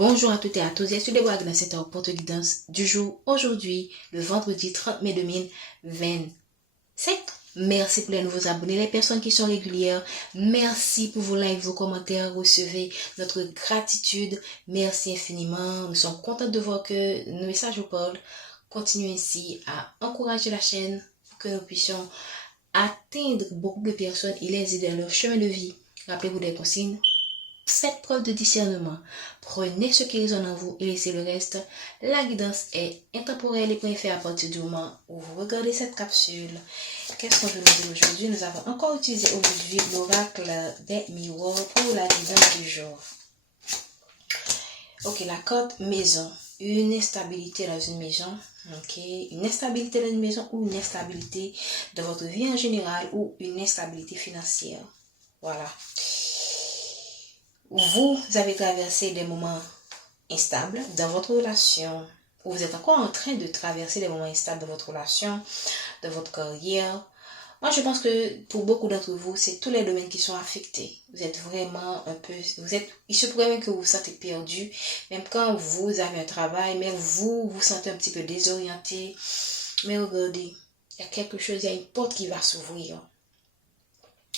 Bonjour à toutes et à tous, je suis Deborah dans cette porte guidance du jour, aujourd'hui, le vendredi 30 mai 2025. Merci pour les nouveaux abonnés, les personnes qui sont régulières. Merci pour vos likes, vos commentaires. Recevez notre gratitude. Merci infiniment. Nous sommes contents de voir que nos messages vous parlent. Continuez ainsi à encourager la chaîne pour que nous puissions atteindre beaucoup de personnes et les aider dans leur chemin de vie. Rappelez-vous des consignes. Faites preuve de discernement. Prenez ce qui résonne en vous et laissez le reste. La guidance est intemporelle et préférée à partir du moment où vous regardez cette capsule. Qu'est-ce qu'on veut nous dire aujourd'hui? Nous avons encore utilisé aujourd'hui l'oracle des miroirs pour la guidance du jour. Ok, la carte maison. Une instabilité dans une maison. Ok, une instabilité dans une maison ou une instabilité dans votre vie en général ou une instabilité financière. Voilà. Vous avez traversé des moments instables dans votre relation, ou vous êtes encore en train de traverser des moments instables dans votre relation, dans votre carrière. Moi, je pense que pour beaucoup d'entre vous, c'est tous les domaines qui sont affectés. Vous êtes vraiment un peu... il se pourrait même que vous vous sentez perdu, même quand vous avez un travail, même vous vous sentez un petit peu désorienté. Mais regardez, il y a quelque chose, il y a une porte qui va s'ouvrir.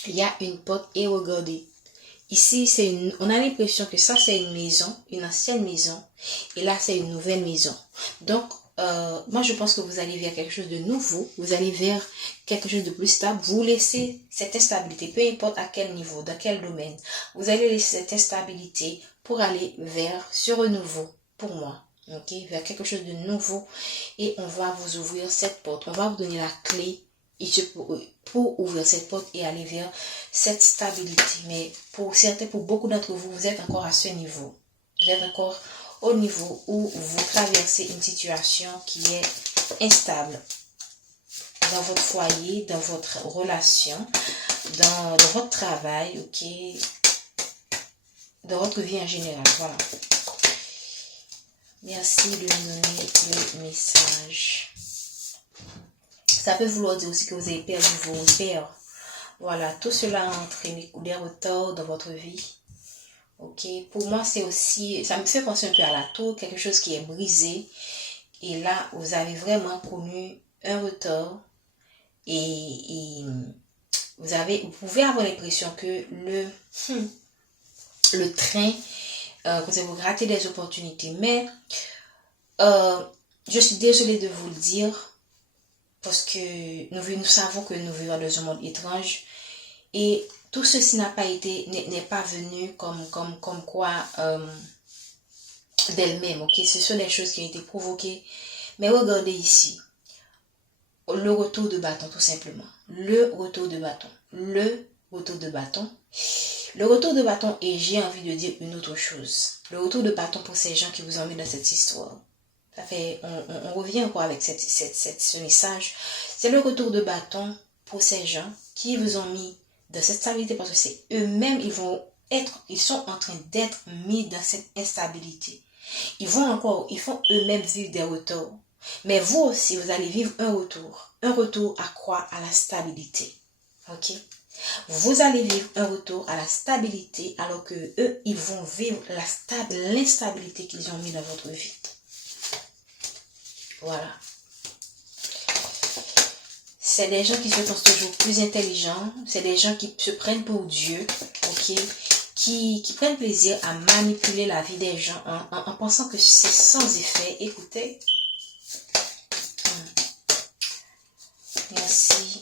Il y a une porte et regardez. Ici, on a l'impression que ça, c'est une maison, une ancienne maison. Et là, c'est une nouvelle maison. Donc, moi, je pense que vous allez vers quelque chose de nouveau. Vous allez vers quelque chose de plus stable. Vous laissez cette instabilité, peu importe à quel niveau, dans quel domaine. Vous allez laisser cette instabilité pour aller vers ce renouveau, pour moi. Ok, vers quelque chose de nouveau. Et on va vous ouvrir cette porte. On va vous donner la clé pour ouvrir cette porte et aller vers cette stabilité. Mais pour beaucoup d'entre vous, vous êtes encore à ce niveau. Vous êtes encore au niveau où vous traversez une situation qui est instable. Dans votre foyer, dans votre relation, dans votre travail, ok, dans votre vie en général. Voilà. Merci de nous donner le message. Ça peut vouloir dire aussi que vous avez perdu vos repères. Voilà, tout cela a entraîné des retards dans votre vie. Ok, pour moi, c'est aussi, ça me fait penser un peu à la tour, quelque chose qui est brisé. Et là, vous avez vraiment connu un retard. Et vous pouvez avoir l'impression que le train, vous avez raté des opportunités. Mais, je suis désolée de vous le dire. Parce que nous savons que nous vivons dans un monde étrange et tout ceci n'est pas venu comme quoi d'elle-même, ok? Ce sont des choses qui ont été provoquées. Mais regardez ici, le retour de bâton, tout simplement. Le retour de bâton. Le retour de bâton. Le retour de bâton, et j'ai envie de dire une autre chose. Le retour de bâton pour ces gens qui vous ont mis dans cette histoire. Ça fait, on revient encore avec ce message. C'est le retour de bâton pour ces gens qui vous ont mis dans cette stabilité parce que c'est eux-mêmes, ils sont en train d'être mis dans cette instabilité. Ils font eux-mêmes vivre des retours. Mais vous aussi, vous allez vivre un retour. Un retour à quoi? À la stabilité. Ok? Vous allez vivre un retour à la stabilité alors que eux, ils vont vivre l'instabilité qu'ils ont mis dans votre vie. Voilà. C'est des gens qui se pensent toujours plus intelligents. C'est des gens qui se prennent pour Dieu. Ok? Qui prennent plaisir à manipuler la vie des gens en pensant que c'est sans effet. Écoutez. Merci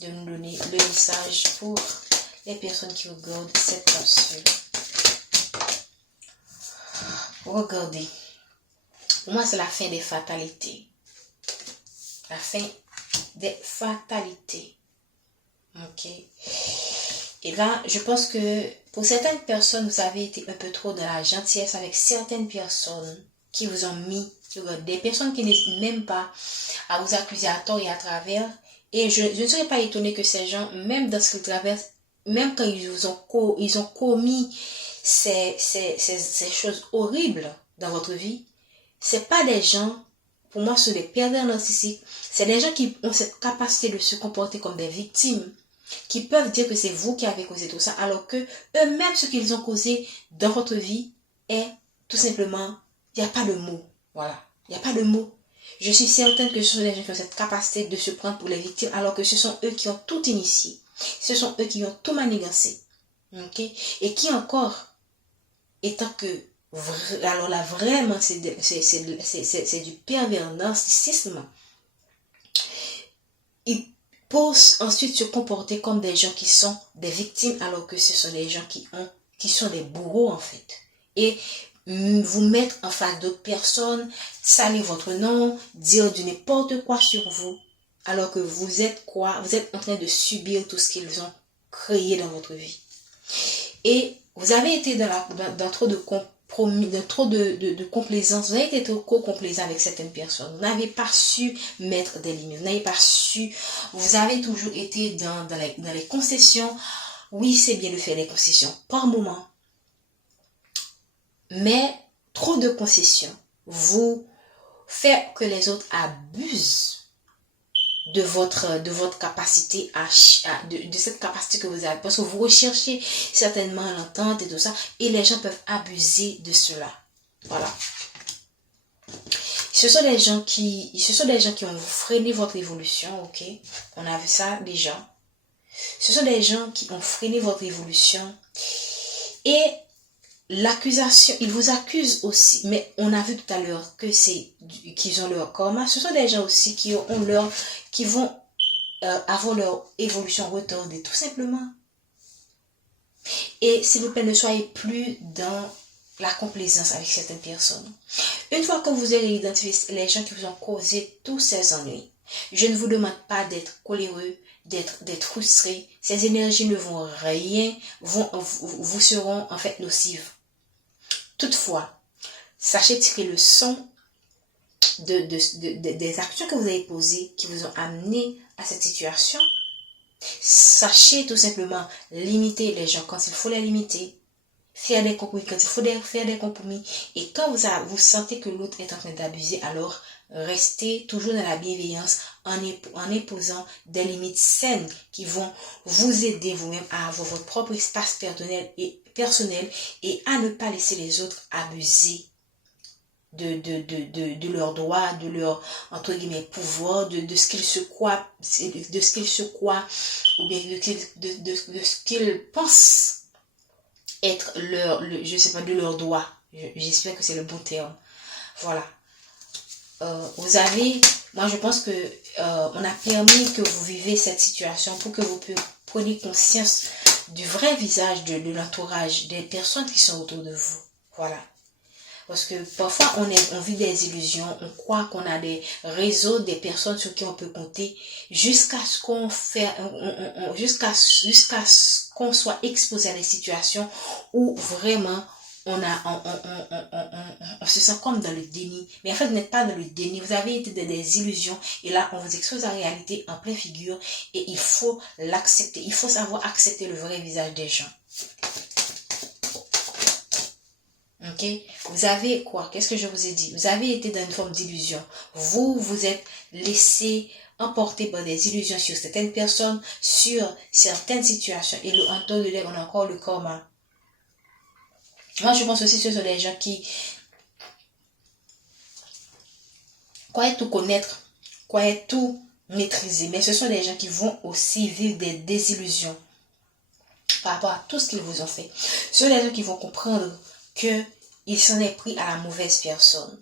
de nous donner le message pour les personnes qui regardent cette capsule. Regardez. Pour moi, c'est la fin des fatalités. La fin des fatalités. Ok. Et là, je pense que pour certaines personnes, vous avez été un peu trop dans la gentillesse avec certaines personnes qui vous ont mis, des personnes qui n'hésitent même pas à vous accuser à tort et à travers. Et je ne serais pas étonnée que ces gens, même dans ce qu'ils traversent, même quand ils ont commis ces choses horribles dans votre vie, c'est pas des gens, pour moi, ce sont des perdants narcissiques. C'est des gens qui ont cette capacité de se comporter comme des victimes, qui peuvent dire que c'est vous qui avez causé tout ça, alors que eux-mêmes, ce qu'ils ont causé dans votre vie est tout simplement, il n'y a pas de mots. Voilà, il n'y a pas de mots. Je suis certaine que ce sont des gens qui ont cette capacité de se prendre pour les victimes, alors que ce sont eux qui ont tout initié. Ce sont eux qui ont tout manigancé. Ok? Et qui encore, étant que, alors là, vraiment, c'est du pervers narcissisme. Ils posent ensuite se comporter comme des gens qui sont des victimes, alors que ce sont des gens qui sont des bourreaux, en fait. Et vous mettre en face d'autres personnes, salir votre nom, dire du n'importe quoi sur vous, alors que vous êtes quoi? Vous êtes en train de subir tout ce qu'ils ont créé dans votre vie. Et vous avez été dans trop de compromis, dans trop de complaisance, vous avez été trop complaisant avec certaines personnes. Vous n'avez pas su mettre des limites, vous n'avez pas su, vous avez toujours été dans les concessions. Oui, c'est bien de faire des concessions par moment. Mais trop de concessions vous fait que les autres abusent de votre capacité de cette capacité que vous avez, parce que vous recherchez certainement l'entente et tout ça, et les gens peuvent abuser de cela. Voilà. Ce sont des gens qui ont freiné votre évolution, ok? On a vu ça déjà. Ce sont des gens qui ont freiné votre évolution, et l'accusation, ils vous accusent aussi, mais on a vu tout à l'heure que qu'ils ont leur karma. Ce sont des gens aussi qui vont avoir leur évolution retardée, tout simplement. Et s'il vous plaît, ne soyez plus dans la complaisance avec certaines personnes. Une fois que vous avez identifié les gens qui vous ont causé tous ces ennuis, je ne vous demande pas d'être coléreux, d'être frustré. Ces énergies ne vont rien, vous seront en fait nocives. Toutefois, sachez tirer le son des actions que vous avez posées qui vous ont amené à cette situation. Sachez tout simplement limiter les gens quand il faut les limiter, faire des compromis quand il faut faire des compromis. Et quand vous sentez que l'autre est en train d'abuser, alors restez toujours dans la bienveillance en imposant des limites saines qui vont vous aider vous-même à avoir votre propre espace personnel et à ne pas laisser les autres abuser de leurs droits, de leur, entre guillemets, pouvoir, de ce qu'ils se croient, ou bien de ce qu'ils pensent être je sais pas, de leurs droits. J'espère que c'est le bon terme. Voilà. Moi je pense que on a permis que vous vivez cette situation pour que vous preniez conscience du vrai visage de l'entourage, des personnes qui sont autour de vous. Voilà. Parce que parfois on vit des illusions, on croit qu'on a des réseaux, des personnes sur qui on peut compter, jusqu'à ce qu'on soit exposé à des situations où vraiment on se sent comme dans le déni. Mais en fait, vous n'êtes pas dans le déni, vous avez été dans des illusions, et là on vous expose la réalité en pleine figure, et il faut l'accepter, il faut savoir accepter le vrai visage des gens. Ok, vous avez quoi? Qu'est-ce que je vous ai dit? Vous avez été dans une forme d'illusion. Vous êtes laissé emporter par des illusions sur certaines personnes, sur certaines situations. Et en temps de l'air, on a encore le karma. Moi, je pense aussi que ce sont des gens qui croyaient tout connaître, croyaient tout maîtriser. Mais ce sont des gens qui vont aussi vivre des désillusions par rapport à tout ce qu'ils vous ont fait. Ce sont des gens qui vont comprendre que il s'en est pris à la mauvaise personne.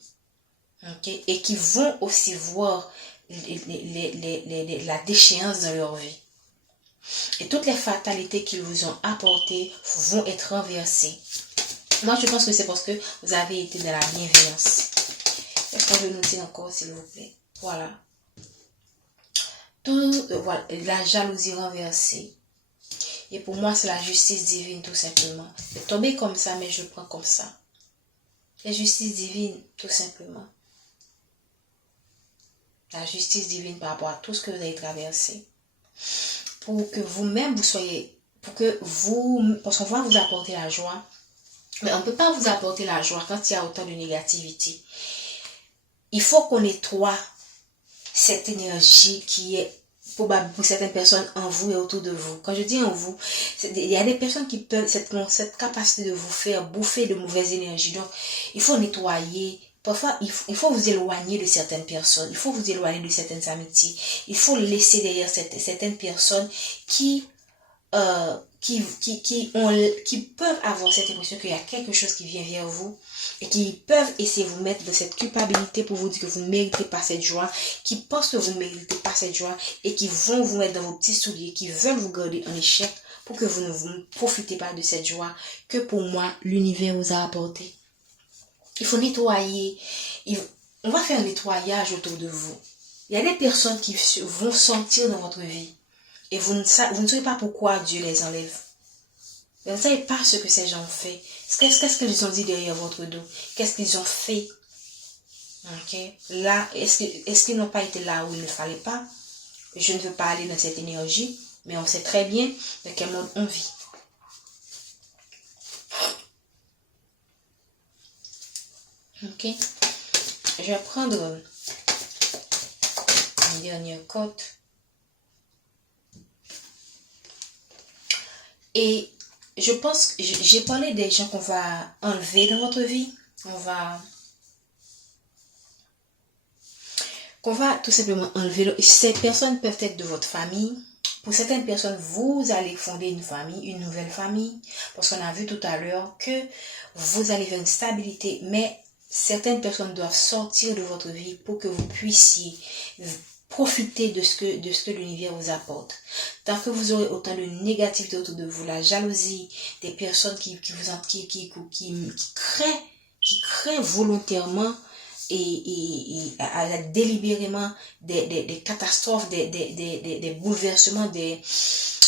Okay? Et qui vont aussi voir la déchéance dans leur vie. Et toutes les fatalités qu'ils vous ont apportées vont être renversées. Moi, je pense que c'est parce que vous avez été dans la bienveillance. Est-ce qu'on veut noter encore, s'il vous plaît? Voilà. Voilà, la jalousie renversée. Et pour moi, c'est la justice divine, tout simplement. Je tomber comme ça, mais je le prends comme ça. La justice divine, tout simplement. La justice divine par rapport à tout ce que vous avez traversé. Pour que vous-même, vous soyez... Parce qu'on va vous apporter la joie. Mais on ne peut pas vous apporter la joie quand il y a autant de négativité. Il faut qu'on nettoie cette énergie qui est probable pour certaines personnes en vous et autour de vous. Quand je dis en vous, il y a des personnes qui peuvent, cette capacité de vous faire bouffer de mauvaises énergies. Donc, il faut nettoyer. Parfois, il faut vous éloigner de certaines personnes. Il faut vous éloigner de certaines amitiés. Il faut laisser derrière certaines personnes qui peuvent avoir cette impression qu'il y a quelque chose qui vient vers vous et qui peuvent essayer de vous mettre de cette culpabilité pour vous dire que vous ne méritez pas cette joie, qui pensent que vous ne méritez pas cette joie et qui vont vous mettre dans vos petits souliers, qui veulent vous garder en échec pour que vous ne profitez pas de cette joie que pour moi l'univers vous a apporté. Il faut nettoyer, on va faire un nettoyage autour de vous. Il y a des personnes qui vont sortir dans votre vie. Et vous ne savez pas pourquoi Dieu les enlève. Vous ne savez pas ce que ces gens ont fait. Qu'est-ce qu'ils ont dit derrière votre dos? Qu'est-ce qu'ils ont fait? Ok? Là, est-ce qu'ils n'ont pas été là où il ne fallait pas? Je ne veux pas aller dans cette énergie, mais on sait très bien dans quel monde on vit. Ok? Je vais prendre une dernière carte. Et je pense que j'ai parlé des gens qu'on va enlever dans votre vie. Qu'on va tout simplement enlever. Ces personnes peuvent être de votre famille. Pour certaines personnes, vous allez fonder une famille, une nouvelle famille. Parce qu'on a vu tout à l'heure que vous allez faire une stabilité. Mais certaines personnes doivent sortir de votre vie pour que vous puissiez profiter de ce que l'univers vous apporte. Tant que vous aurez autant de négativité autour de vous, la jalousie, des personnes qui créent volontairement et délibérément des catastrophes, des bouleversements, des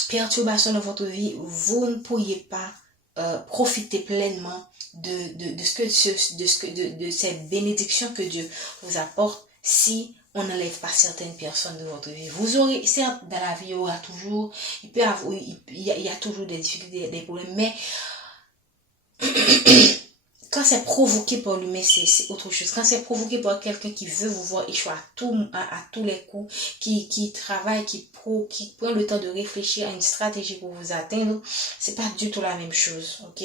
perturbations dans votre vie, vous ne pourriez pas profiter pleinement de ces bénédictions que Dieu vous apporte si on n'enlève pas certaines personnes de votre vie. Vous aurez, certes, dans la vie, il y aura toujours, il y a toujours des difficultés, des problèmes, mais quand c'est provoqué par l'humain, c'est autre chose. Quand c'est provoqué par quelqu'un qui veut vous voir échouer à tous les coups, qui travaille, qui prend le temps de réfléchir à une stratégie pour vous atteindre, c'est pas du tout la même chose, ok?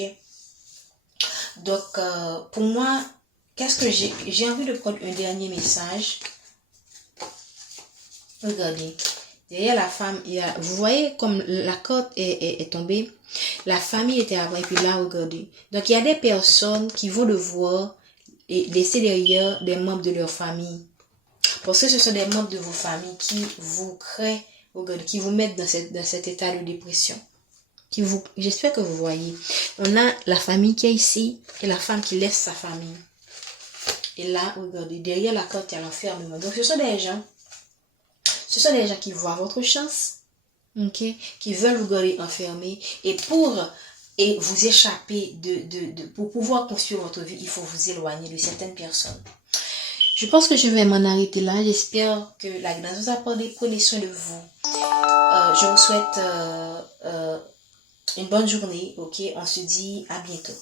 Donc, pour moi, qu'est-ce que j'ai envie de prendre un dernier message. Regardez, derrière la femme, vous voyez comme la corde est tombée. La famille était avant et puis là, regardez. Donc, il y a des personnes qui vont devoir laisser derrière des membres de leur famille. Parce que ce sont des membres de vos familles qui vous créent, regardez, qui vous mettent dans cet état de dépression. J'espère que vous voyez. On a la famille qui est ici et la femme qui laisse sa famille. Et là, regardez, derrière la corde, il y a l'enfermement. Donc, ce sont des gens qui voient votre chance, okay, qui veulent vous garder enfermé. Et pour vous échapper pour pouvoir construire votre vie, il faut vous éloigner de certaines personnes. Je pense que je vais m'en arrêter là. J'espère que la grâce vous a accordé. Prenez soin de vous. Je vous souhaite une bonne journée. Ok, on se dit à bientôt.